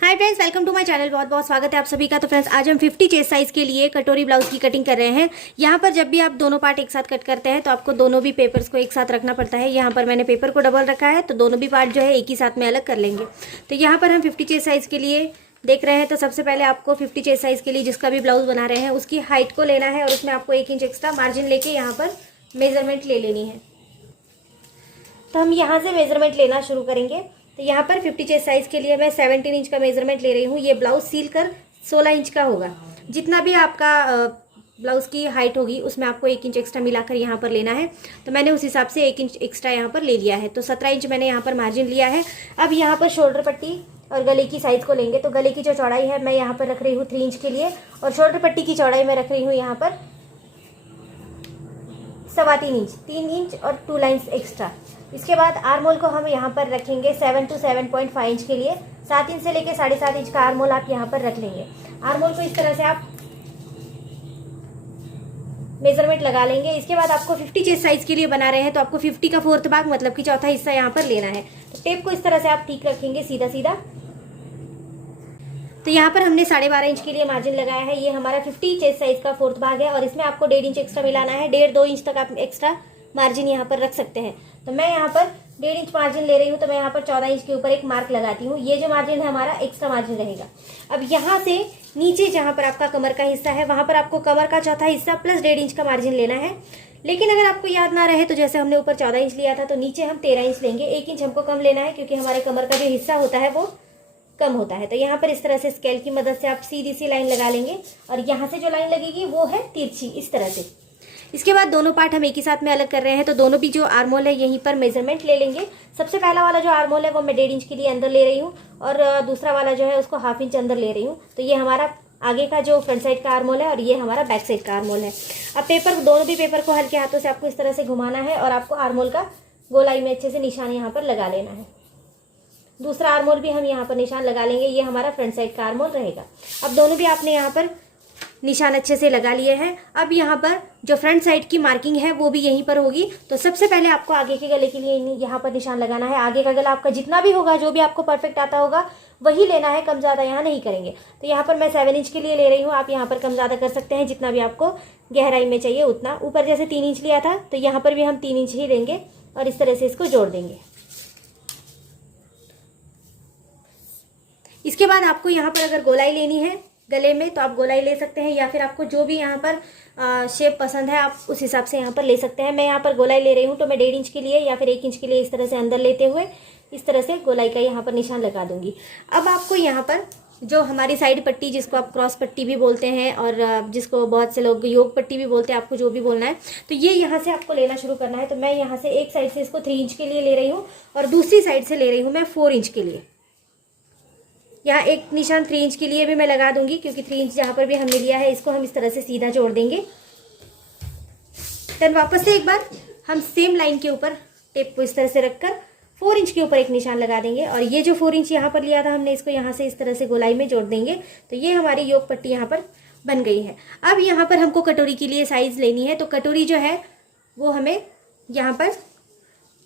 Hi friends, welcome to my channel. बहुत बहुत स्वागत है आप सभी का। तो फ्रेंड्स, आज हम 50 चेस्ट साइज के लिए कटोरी ब्लाउज की कटिंग कर रहे हैं। यहाँ पर जब भी आप दोनों पार्ट एक साथ कट करते हैं तो आपको दोनों भी पेपर्स को एक साथ रखना पड़ता है। यहाँ पर मैंने पेपर को डबल रखा है तो दोनों भी पार्ट जो है एक ही साथ में अलग कर लेंगे। तो यहाँ पर हम 50 चेस्ट साइज के लिए देख रहे हैं। तो सबसे पहले आपको 50 चेस्ट साइज के लिए जिसका भी ब्लाउज बना रहे हैं उसकी हाइट को लेना है और उसमें आपको 1 इंच एक्स्ट्रा मार्जिन लेके यहाँ पर मेजरमेंट ले लेनी है। तो हम यहाँ से मेजरमेंट लेना शुरू करेंगे। तो यहाँ पर 50 चेस्ट साइज के लिए मैं 17 इंच का मेजरमेंट ले रही हूँ। ये ब्लाउज सील कर 16 इंच का होगा। जितना भी आपका ब्लाउज की हाइट होगी उसमें आपको 1 इंच एक्स्ट्रा मिलाकर यहाँ पर लेना है। तो मैंने उस हिसाब से 1 इंच एक्स्ट्रा यहाँ पर ले लिया है। तो 17 इंच मैंने यहाँ पर मार्जिन लिया है। अब यहाँ पर शोल्डर पट्टी और गले की साइज को लेंगे। तो गले की जो चौड़ाई है मैं यहाँ पर रख रही हूँ 3 इंच के लिए और शोल्डर पट्टी की चौड़ाई मैं रख रही हूँ यहाँ पर 3.25 इंच, 3 इंच और 2 लाइन्स एक्स्ट्रा। इसके बाद आर्म होल को हम यहाँ पर रखेंगे 7 to 7.5 इंच के लिए। 7 इंच से लेकर 7.5 इंच का आर्म होल आप यहाँ पर रख लेंगे। आर्म होल को इस तरह से आप मेजरमेंट लगा लेंगे। इसके बाद आपको 50 चेस्ट साइज के लिए बना रहे हैं तो आपको 50 का 4th भाग मतलब कि चौथा हिस्सा यहाँ पर लेना है। तो टेप को इस तरह से आप ठीक रखेंगे सीधा सीधा। तो यहाँ पर हमने 12.5 इंच के लिए मार्जिन लगाया है। ये हमारा 50 चेस्ट साइज का 4th भाग है और इसमें आपको 1.5 इंच एक्स्ट्रा मिलाना है। 1.5-2 इंच तक आप एक्स्ट्रा मार्जिन यहाँ पर रख सकते हैं। तो मैं यहाँ पर 1.5 इंच मार्जिन ले रही हूँ। तो मैं यहाँ पर 14 इंच के ऊपर एक मार्क लगाती हूँ। ये जो मार्जिन है हमारा एक्स्ट्रा मार्जिन रहेगा। अब यहाँ से नीचे जहाँ पर आपका कमर का हिस्सा है वहां पर आपको कमर का चौथा हिस्सा प्लस 1.5 इंच का मार्जिन लेना है। लेकिन अगर आपको याद ना रहे तो जैसे हमने ऊपर 14 इंच लिया था तो नीचे हम 13 इंच लेंगे। 1 इंच हमको कम लेना है क्योंकि हमारे कमर का जो हिस्सा होता है वो कम होता है। तो यहाँ पर इस तरह से स्केल की मदद से आप सीधी सी लाइन लगा लेंगे और यहाँ से जो लाइन लगेगी वो है तिरछी, इस तरह से। इसके बाद दोनों पार्ट हम एक ही साथ में अलग कर रहे हैं। तो दोनों भी जो आर्म होल है यहीं पर मेजरमेंट ले लेंगे। सबसे पहला वाला जो आर्म होल है वो मैं 1.5 इंच के लिए अंदर ले रही हूँ और दूसरा वाला जो है उसको 1/2 इंच अंदर ले रही हूँ। तो ये हमारा आगे का जो फ्रंट साइड का आर्म होल है और ये हमारा बैक साइड का आर्म होल है। अब दोनों भी पेपर को हल्के हाथों से आपको इस तरह से घुमाना है और आपको आर्म होल का गोलाई में अच्छे से निशान यहाँ पर लगा लेना है। दूसरा आर्म होल भी हम यहाँ पर निशान लगा लेंगे। ये हमारा फ्रंट साइड का आर्म होल रहेगा। अब दोनों भी आपने यहाँ पर निशान अच्छे से लगा लिए हैं। अब यहाँ पर जो फ्रंट साइड की मार्किंग है वो भी यहीं पर होगी। तो सबसे पहले आपको आगे के गले के लिए यहाँ पर निशान लगाना है। आगे का गला आपका जितना भी होगा, जो भी आपको परफेक्ट आता होगा वही लेना है, कम ज़्यादा यहाँ नहीं करेंगे। तो यहाँ पर मैं 7 इंच के लिए ले रही हूँ। आप यहाँ पर कम ज़्यादा कर सकते हैं, जितना भी आपको गहराई में चाहिए उतना। ऊपर जैसे 3 इंच लिया था तो यहाँ पर भी हम 3 इंच ही लेंगे और इस तरह से इसको जोड़ देंगे। इसके बाद आपको यहाँ पर अगर गोलाई लेनी है गले में तो आप गोलाई ले सकते हैं या फिर आपको जो भी यहाँ पर शेप पसंद है आप उस हिसाब से यहाँ पर ले सकते हैं। मैं यहाँ पर गोलाई ले रही हूँ तो मैं 1.5 इंच के लिए या फिर 1 इंच के लिए इस तरह से अंदर लेते हुए इस तरह से गोलाई का यहाँ पर निशान लगा दूंगी। अब आपको यहाँ पर जो हमारी साइड पट्टी, जिसको आप क्रॉस पट्टी भी बोलते हैं और जिसको बहुत से लोग योग पट्टी भी बोलते हैं, आपको जो भी बोलना है, तो ये यहाँ से आपको लेना शुरू करना है। तो मैं यहाँ से एक साइड से इसको 3 इंच के लिए ले रही हूँ और दूसरी साइड से ले रही हूँ मैं 4 इंच के लिए। यहाँ एक निशान 3 इंच के लिए भी मैं लगा दूंगी क्योंकि 3 इंच जहाँ पर भी हमने लिया है इसको हम इस तरह से सीधा जोड़ देंगे। देन वापस से एक बार हम सेम लाइन के ऊपर टेप को इस तरह से रखकर 4 इंच के ऊपर एक निशान लगा देंगे और ये जो 4 इंच यहाँ पर लिया था हमने इसको यहाँ से इस तरह से गोलाई में जोड़ देंगे। तो ये हमारी योग पट्टी यहाँ पर बन गई है। अब यहाँ पर हमको कटोरी के लिए साइज लेनी है। तो कटोरी जो है वो हमें यहाँ पर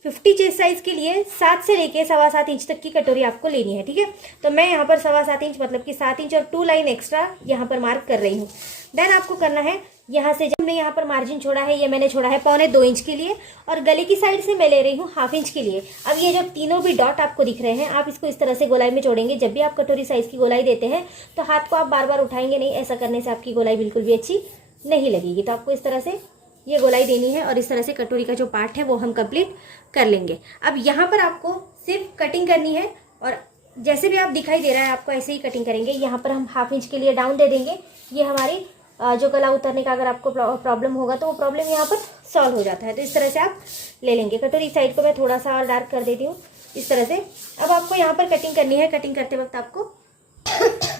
50 चेस्ट साइज के लिए 7 से लेके 7.25 इंच तक की कटोरी आपको लेनी है, ठीक है। तो मैं यहाँ पर 7.25 इंच मतलब कि 7 इंच और 2 लाइन एक्स्ट्रा यहाँ पर मार्क कर रही हूँ। देन आपको करना है यहाँ से, जब हमने यहाँ पर मार्जिन छोड़ा है ये मैंने छोड़ा है 1.25 इंच के लिए और गले की साइड से मैं ले रही हूँ 1/2 इंच के लिए। अब ये जब तीनों भी डॉट आपको दिख रहे हैं आप इसको इस तरह से गोलाई में जोड़ेंगे। जब भी आप कटोरी साइज की गोलाई देते हैं तो हाथ को आप बार बार उठाएंगे नहीं, ऐसा करने से आपकी गोलाई बिल्कुल भी अच्छी नहीं लगेगी। तो आपको इस तरह से ये गोलाई देनी है और इस तरह से कटोरी का जो पार्ट है वो हम कंप्लीट कर लेंगे। अब यहाँ पर आपको सिर्फ कटिंग करनी है और जैसे भी आप दिखाई दे रहा है आपको ऐसे ही कटिंग करेंगे। यहाँ पर हम 1/2 इंच के लिए डाउन दे देंगे। ये हमारी जो गला उतरने का अगर आपको प्रॉब्लम होगा तो वो प्रॉब्लम यहाँ पर सॉल्व हो जाता है। तो इस तरह से आप ले लेंगे। कटोरी साइड को मैं थोड़ा सा और डार्क कर देती हूँ इस तरह से। अब आपको यहाँ पर कटिंग करनी है। कटिंग करते वक्त आपको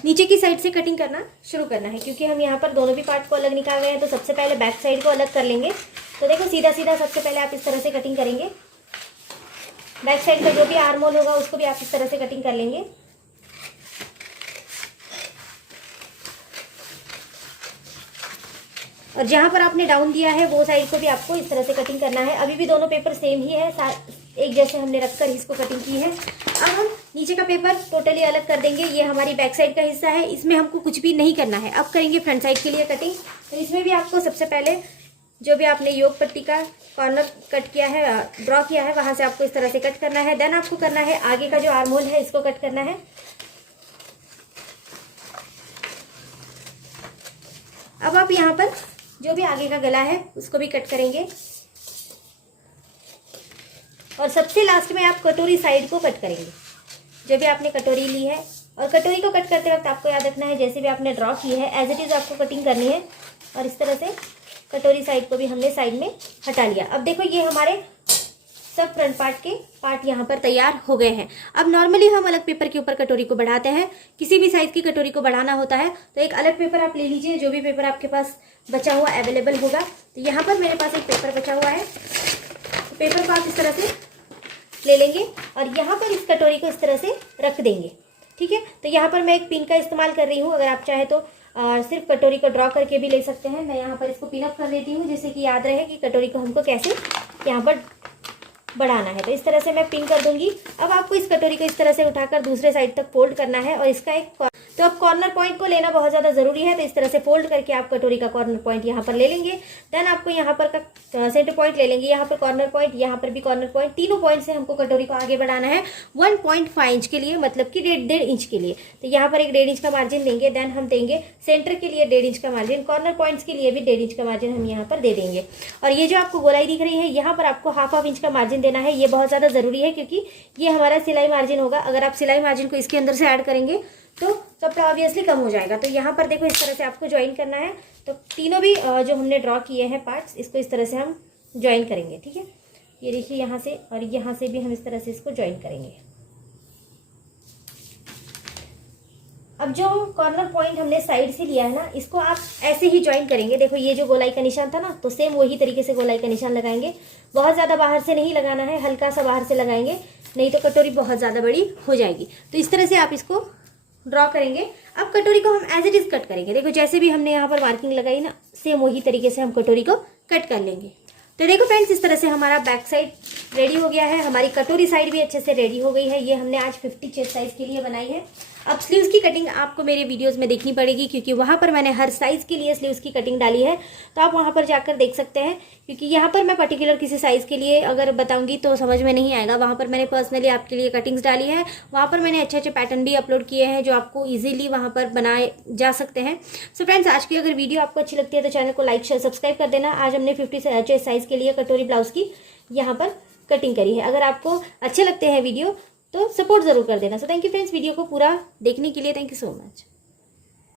नीचे की साइड से कटिंग करना शुरू करना है क्योंकि हम यहाँ पर दोनों भी पार्ट को अलग निकाल रहे हैं। तो सबसे पहले बैक साइड को अलग कर लेंगे। तो देखो सीधा सीधा सबसे पहले आप इस तरह से कटिंग करेंगे। बैक साइड का जो भी आर्म होल होगा उसको भी आप इस तरह से कटिंग कर लेंगे। और जहाँ पर आपने डाउन दिया है वो साइड को भी आपको इस तरह से कटिंग करना है। अभी भी दोनों पेपर सेम ही है, एक जैसे हमने रखकर इसको कटिंग की है। अब हम नीचे का पेपर टोटली अलग कर देंगे। ये हमारी बैक साइड का हिस्सा है, इसमें हमको कुछ भी नहीं करना है। अब करेंगे फ्रंट साइड के लिए कटिंग। तो इसमें भी आपको सबसे पहले जो भी आपने योग पट्टी का कॉर्नर कट किया है, ड्रॉ किया है, वहां से आपको इस तरह से कट करना है। देन आपको करना है आगे का जो आर्म होल है इसको कट करना है। अब आप यहाँ पर जो भी आगे का गला है उसको भी कट करेंगे और सबसे लास्ट में आप कटोरी साइड को कट करेंगे। जो भी आपने कटोरी ली है, और कटोरी को कट करते वक्त आपको याद रखना है जैसे भी आपने ड्रॉ की है एज इट इज आपको कटिंग करनी है। और इस तरह से कटोरी साइड को भी हमने साइड में हटा लिया। अब देखो ये हमारे सब फ्रंट पार्ट के पार्ट यहाँ पर तैयार हो गए हैं। अब नॉर्मली हम अलग पेपर के ऊपर कटोरी को बढ़ाते हैं। किसी भी साइज की कटोरी को बढ़ाना होता है तो एक अलग पेपर आप ले लीजिए, जो भी पेपर आपके पास बचा हुआ अवेलेबल होगा। तो यहाँ पर मेरे पास एक पेपर बचा हुआ है, तो पेपर को आप इस तरह से ले लेंगे और यहाँ पर इस कटोरी को इस तरह से रख देंगे। ठीक है, तो यहाँ पर मैं एक पिन का इस्तेमाल कर रही हूँ। अगर आप चाहे तो सिर्फ कटोरी को ड्रॉ करके भी ले सकते हैं। मैं यहाँ पर इसको पिन अप कर देती हूँ जिससे कि याद रहे कि कटोरी को हमको कैसे यहाँ पर बढ़ाना है। तो इस तरह से मैं पिन कर दूंगी। अब आपको इस कटोरी को इस तरह से उठाकर दूसरे साइड तक फोल्ड करना है और इसका एक तो अब कॉर्नर पॉइंट को लेना बहुत ज़्यादा ज़रूरी है। तो इस तरह से फोल्ड करके आप कटोरी का कॉर्नर पॉइंट यहाँ पर ले लेंगे। देन आपको यहाँ पर का सेंटर पॉइंट ले लेंगे, यहाँ पर कॉर्नर पॉइंट, यहाँ पर भी कॉर्नर पॉइंट। तीनों पॉइंट से हमको कटोरी को आगे बढ़ाना है 1.5 इंच के लिए, मतलब कि 1.5 इंच के लिए। तो यहाँ पर एक 1.5 इंच का मार्जिन देंगे। देन हम देंगे सेंटर के लिए 1.5 इंच का मार्जिन, कॉर्नर पॉइंट्स के लिए भी 1.5 इंच का मार्जिन हम यहाँ पर दे देंगे। और ये जो आपको गोलाई दिख रही है यहाँ पर आपको हाफ इंच का मार्जिन देना है। ये बहुत ज़्यादा ज़रूरी है क्योंकि ये हमारा सिलाई मार्जिन होगा। अगर आप सिलाई मार्जिन को इसके अंदर से ऐड करेंगे तो कपड़ा ऑब्वियसली कम हो जाएगा। तो यहाँ पर देखो इस तरह से आपको ज्वाइन करना है। तो तीनों भी जो हमने ड्रॉ किए हैं पार्ट्स, इसको इस तरह से हम ज्वाइन करेंगे। ठीक है, ये देखिए यहाँ से और यहाँ से भी हम इस तरह से इसको ज्वाइन करेंगे। अब जो कॉर्नर पॉइंट हमने साइड से लिया है ना, इसको आप ऐसे ही ज्वाइन करेंगे। देखो ये जो गोलाई का निशान था ना, तो सेम वही तरीके से गोलाई का निशान लगाएंगे। बहुत ज़्यादा बाहर से नहीं लगाना है, हल्का सा बाहर से लगाएंगे, नहीं तो कटोरी बहुत ज़्यादा बड़ी हो जाएगी। तो इस तरह से आप इसको ड्रॉ करेंगे। अब कटोरी को हम एज इट इज कट करेंगे। देखो जैसे भी हमने यहाँ पर मार्किंग लगाई ना, सेम वही तरीके से हम कटोरी को कट कर लेंगे। तो देखो फ्रेंड्स, इस तरह से हमारा बैक साइड रेडी हो गया है। हमारी कटोरी साइड भी अच्छे से रेडी हो गई है। ये हमने आज 50 चेस्ट साइज के लिए बनाई है। अब स्लीव्स की कटिंग आपको मेरे वीडियोस में देखनी पड़ेगी क्योंकि वहाँ पर मैंने हर साइज के लिए स्लीव्स की कटिंग डाली है। तो आप वहाँ पर जाकर देख सकते हैं, क्योंकि यहाँ पर मैं पर्टिकुलर किसी साइज के लिए अगर बताऊंगी तो समझ में नहीं आएगा। वहाँ पर मैंने पर्सनली आपके लिए कटिंग्स डाली है। वहाँ पर मैंने अच्छे अच्छे पैटर्न भी अपलोड किए हैं जो आपको ईजिली वहाँ पर बनाए जा सकते हैं। सो फ्रेंड्स, आज की अगर वीडियो आपको अच्छी लगती है तो चैनल को लाइक शेयर सब्सक्राइब कर देना। आज हमने 50 चेस्ट साइज के लिए कटोरी ब्लाउज की यहाँ पर कटिंग करी है। अगर आपको अच्छे लगते हैं वीडियो तो सपोर्ट जरूर कर देना। So thank you friends, video को पूरा देखने के लिए थैंक यू सो मच।